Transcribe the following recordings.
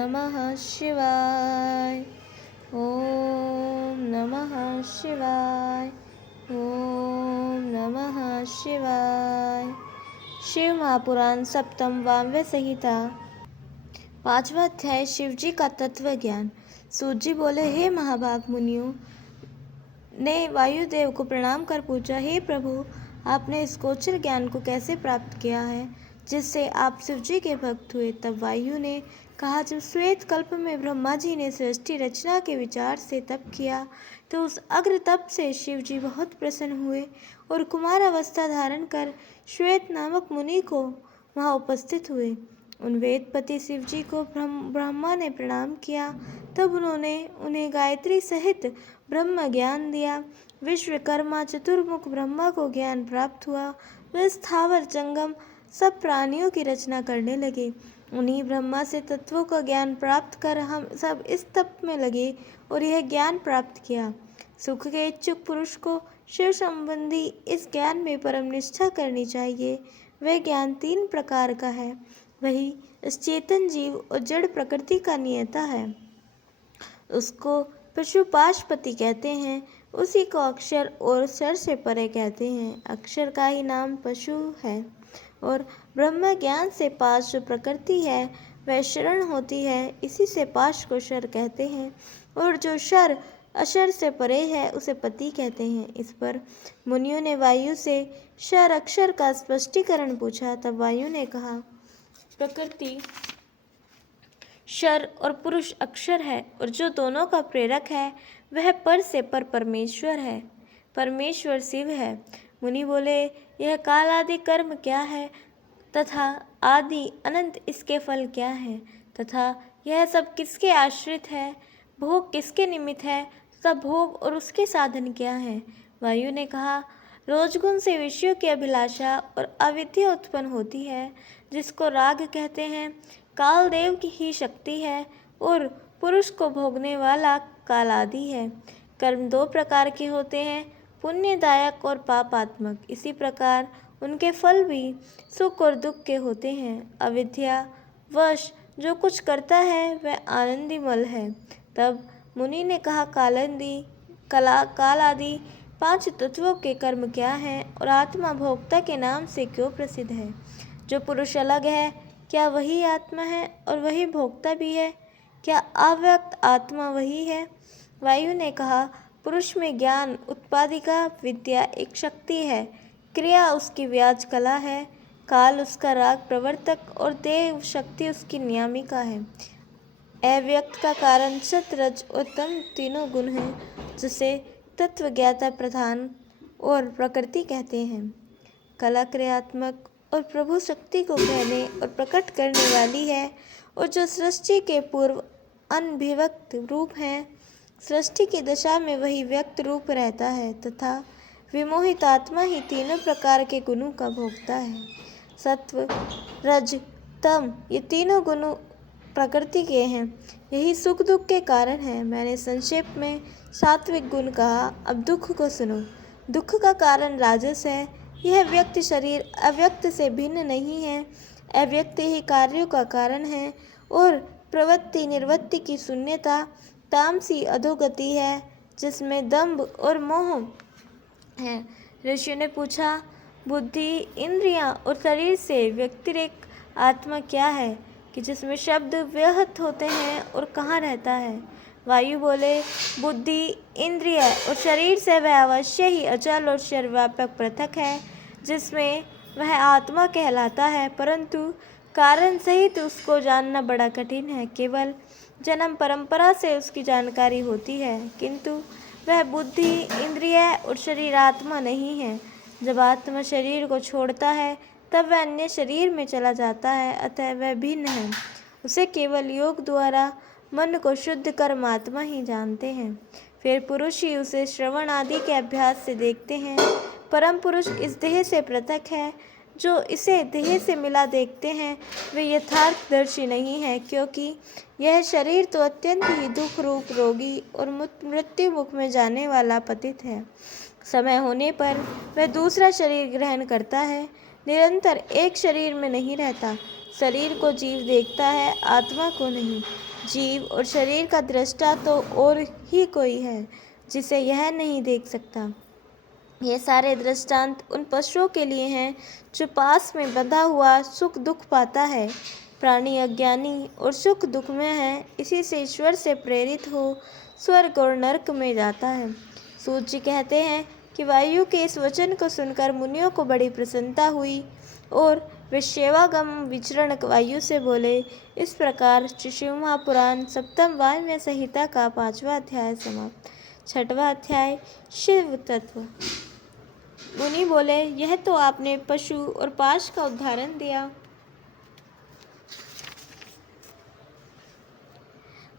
नमः शिवाय। ओम नमः शिवाय। ओम नमः शिवाय। शिव महापुराण सप्तम वामव्य संहिता 5वां अध्याय। शिवजी का तत्व ज्ञान। सूत जी बोले, हे महाभाग मुनियों ने वायुदेव को प्रणाम कर पूछा, हे प्रभु, आपने इस गोचर ज्ञान को कैसे प्राप्त किया है जिससे आप शिवजी के भक्त हुए। तब वायु ने कहा, जब श्वेत कल्प में ब्रह्मा जी ने सृष्टि रचना के विचार से तप किया तो उस अग्र तप से शिव जी बहुत प्रसन्न हुए और कुमार अवस्था धारण कर श्वेत नामक मुनि को वहाँ उपस्थित हुए। उन वेदपति शिव जी को ब्रह्मा ने प्रणाम किया। तब उन्होंने उन्हें गायत्री सहित ब्रह्म ज्ञान दिया। विश्वकर्मा चतुर्मुख ब्रह्मा को ज्ञान प्राप्त हुआ। वे स्थावर जंगम सब प्राणियों की रचना करने लगे। उन्हीं ब्रह्मा से तत्वों का ज्ञान प्राप्त कर हम सब इस तप में लगे और यह ज्ञान प्राप्त किया। सुख के इच्छुक पुरुष को शिव संबंधी इस ज्ञान में परम निष्ठा करनी चाहिए। वह ज्ञान 3 प्रकार का है। वही इस चेतन जीव और जड़ प्रकृति का नियता है। उसको पशुपाशपति कहते हैं। उसी को अक्षर और शर से परे कहते हैं। अक्षर का ही नाम पशु है और ब्रह्म ज्ञान से पाश जो प्रकृति है वह शरण होती है। इसी से पाश को शर कहते हैं और जो शर अशर से परे है उसे पति कहते हैं। इस पर मुनियों ने वायु से शर अक्षर का स्पष्टीकरण पूछा। तब वायु ने कहा, प्रकृति शर और पुरुष अक्षर है और जो दोनों का प्रेरक है वह पर से पर परमेश्वर है। परमेश्वर शिव है। मुनि बोले, यह काल आदि कर्म क्या है तथा आदि अनंत इसके फल क्या है तथा यह सब किसके आश्रित है, भोग किसके निमित्त है तथा भोग और उसके साधन क्या है। वायु ने कहा, रोजगुण से विषयों की अभिलाषा और अविद्या उत्पन्न होती है जिसको राग कहते हैं। काल देव की ही शक्ति है और पुरुष को भोगने वाला काल आदि है। कर्म 2 प्रकार के होते हैं, पुण्यदायक और पापात्मक। इसी प्रकार उनके फल भी सुख और दुख के होते हैं। अविद्या वश जो कुछ करता है वह आनंदीमल है। तब मुनि ने कहा, काल आदि 5 तत्वों के कर्म क्या हैं और आत्मा भोक्ता के नाम से क्यों प्रसिद्ध है। जो पुरुष अलग है क्या वही आत्मा है और वही भोक्ता भी है? क्या अव्यक्त आत्मा वही है? वायु ने कहा, पुरुष में ज्ञान उत्पादिका विद्या एक शक्ति है, क्रिया उसकी व्याज कला है, काल उसका राग प्रवर्तक और देव शक्ति उसकी नियामिका है। अव्यक्त का कारण सत रज और तम तीनों गुण हैं जिसे तत्वज्ञाता प्रधान और प्रकृति कहते हैं। कला क्रियात्मक और प्रभु शक्ति को कहने और प्रकट करने वाली है और जो सृष्टि के पूर्व अनभिव्यक्त रूप है। सृष्टि की दशा में वही व्यक्त रूप रहता है तथा विमोहित आत्मा ही तीनों प्रकार के गुणों का भोगता है। सत्व रज तम ये तीनों गुण प्रकृति के हैं। यही सुख दुख के कारण है। मैंने संक्षेप में सात्विक गुण कहा। अब दुख को सुनो। दुख का कारण राजस है। यह व्यक्त शरीर अव्यक्त से भिन्न नहीं है। अव्यक्त ही कार्यों का कारण है और प्रवृत्ति निवृत्ति की शून्यता तामसी अधोगति है जिसमें दंभ और मोह है। ऋषि ने पूछा, बुद्धि इंद्रियां और शरीर से व्यतिरिक्त आत्मा क्या है कि जिसमें शब्द व्याहत होते हैं और कहाँ रहता है। वायु बोले, बुद्धि इंद्रिय और शरीर से वह अवश्य ही अचल और सर्वव्यापक पृथक है जिसमें वह आत्मा कहलाता है, परंतु कारण सहित उसको जानना बड़ा कठिन है। केवल जन्म परंपरा से उसकी जानकारी होती है किंतु वह बुद्धि इंद्रिय और शरीर आत्मा नहीं है। जब आत्मा शरीर को छोड़ता है तब वह अन्य शरीर में चला जाता है, अतः वह भिन्न है। उसे केवल योग द्वारा मन को शुद्ध कर आत्मा ही जानते हैं। फिर पुरुष ही उसे श्रवण आदि के अभ्यास से देखते हैं। परम पुरुष इस देह से पृथक है। जो इसे देह से मिला देखते हैं वे यथार्थदर्शी नहीं है, क्योंकि यह शरीर तो अत्यंत ही दुख रूप रोगी और मृत्यु मुख में जाने वाला पतित है। समय होने पर वह दूसरा शरीर ग्रहण करता है, निरंतर एक शरीर में नहीं रहता। शरीर को जीव देखता है, आत्मा को नहीं। जीव और शरीर का दृष्टा तो और ही कोई है जिसे यह नहीं देख सकता। ये सारे दृष्टांत उन पशुओं के लिए हैं जो पास में बंधा हुआ सुख दुख पाता है। प्राणी अज्ञानी और सुख दुख में है, इसी से ईश्वर से प्रेरित हो स्वर्ग और नरक में जाता है। सूत जी कहते हैं कि वायु के इस वचन को सुनकर मुनियों को बड़ी प्रसन्नता हुई और वे सेवागम विचरण वायु से बोले। इस प्रकार शिव महापुराण सप्तम वायव्य संहिता का 5वां अध्याय समाप्त। 6वां अध्याय शिव तत्व। मुनि बोले, यह तो आपने पशु और पाश का उदाहरण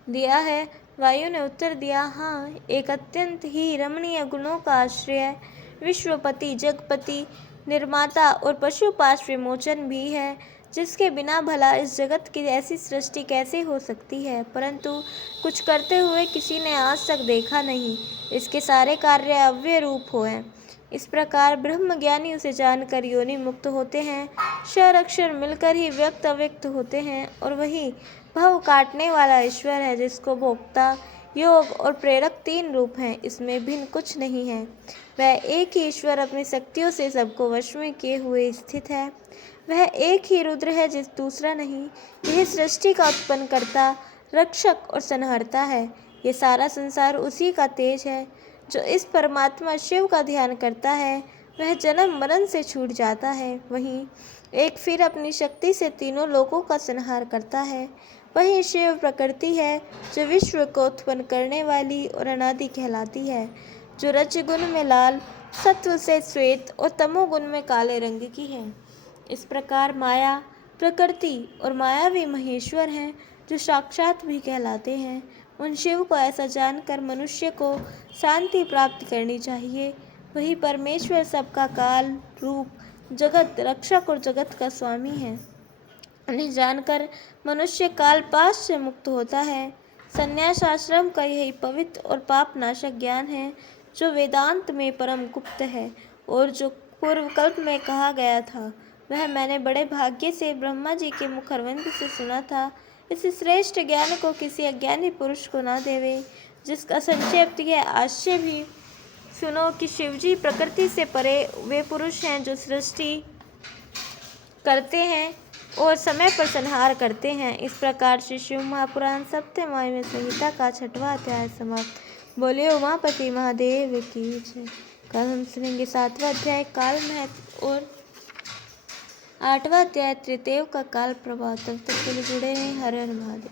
दिया है। वायु ने उत्तर दिया, हाँ, एक अत्यंत ही रमणीय गुणों का आश्रय विश्वपति, जगपति, निर्माता और पशुपाश विमोचन भी है, जिसके बिना भला इस जगत की ऐसी सृष्टि कैसे हो सकती है, परंतु कुछ करते हुए किसी ने आज तक देखा नहीं। इसके सारे कार्य अव्यय रूप हो हैं। इस प्रकार ब्रह्मज्ञानी उसे जानकर योनि मुक्त होते हैं। क्षर अक्षर मिलकर ही व्यक्त अव्यक्त होते हैं और वही भव काटने वाला ईश्वर है, जिसको भोक्ता, योग और प्रेरक 3 रूप हैं। इसमें भिन्न कुछ नहीं है। वह एक ही ईश्वर अपनी शक्तियों से सबको वश में किए हुए स्थित है। वह एक ही रुद्र है, जिस दूसरा नहीं। यह सृष्टि का उत्पन्न करता, रक्षक और संहारता है। ये सारा संसार उसी का तेज है। जो इस परमात्मा शिव का ध्यान करता है, वह जन्म मरण से छूट जाता है। वहीं एक फिर अपनी शक्ति से तीनों लोकों का संहार करता है। वही शिव प्रकृति है, जो विश्व को उत्पन्न करने वाली और अनादि कहलाती है, जो रजगुण में लाल, सत्व से श्वेत और तमोगुण में काले रंग की है। इस प्रकार माया, प्रकृति और मायावी महेश्वर हैं, जो साक्षात भी कहलाते हैं। उन शिव को ऐसा जानकर मनुष्य को शांति प्राप्त करनी चाहिए। वही परमेश्वर सबका काल रूप, जगत रक्षक और जगत का स्वामी है। उन्हें जानकर मनुष्य कालपाश से मुक्त होता है। संन्यास आश्रम का यही पवित्र और पाप नाशक ज्ञान है, जो वेदांत में परम गुप्त है और जो पूर्व कल्प में कहा गया था, वह मैंने बड़े भाग्य से ब्रह्मा जी के मुखरविंद से सुना था। इस श्रेष्ठ ज्ञान को किसी अज्ञानी पुरुष को न देवे, जिसका संक्षेप यह आश्चर्य भी सुनो कि शिवजी प्रकृति से परे वे पुरुष हैं जो सृष्टि करते हैं और समय पर संहार करते हैं। इस प्रकार श्री शिव महापुराण सप्तम वायव्य संहिता का 6वां अध्याय समाप्त। बोलिए उमापति महादेव की जय। कल हम सुनेंगे 7वां अध्याय काल महत्व और 8वां अध्याय त्रिदेव का काल प्रभाव। तब तक के लिए जुड़े रहें। हर हर महादेव।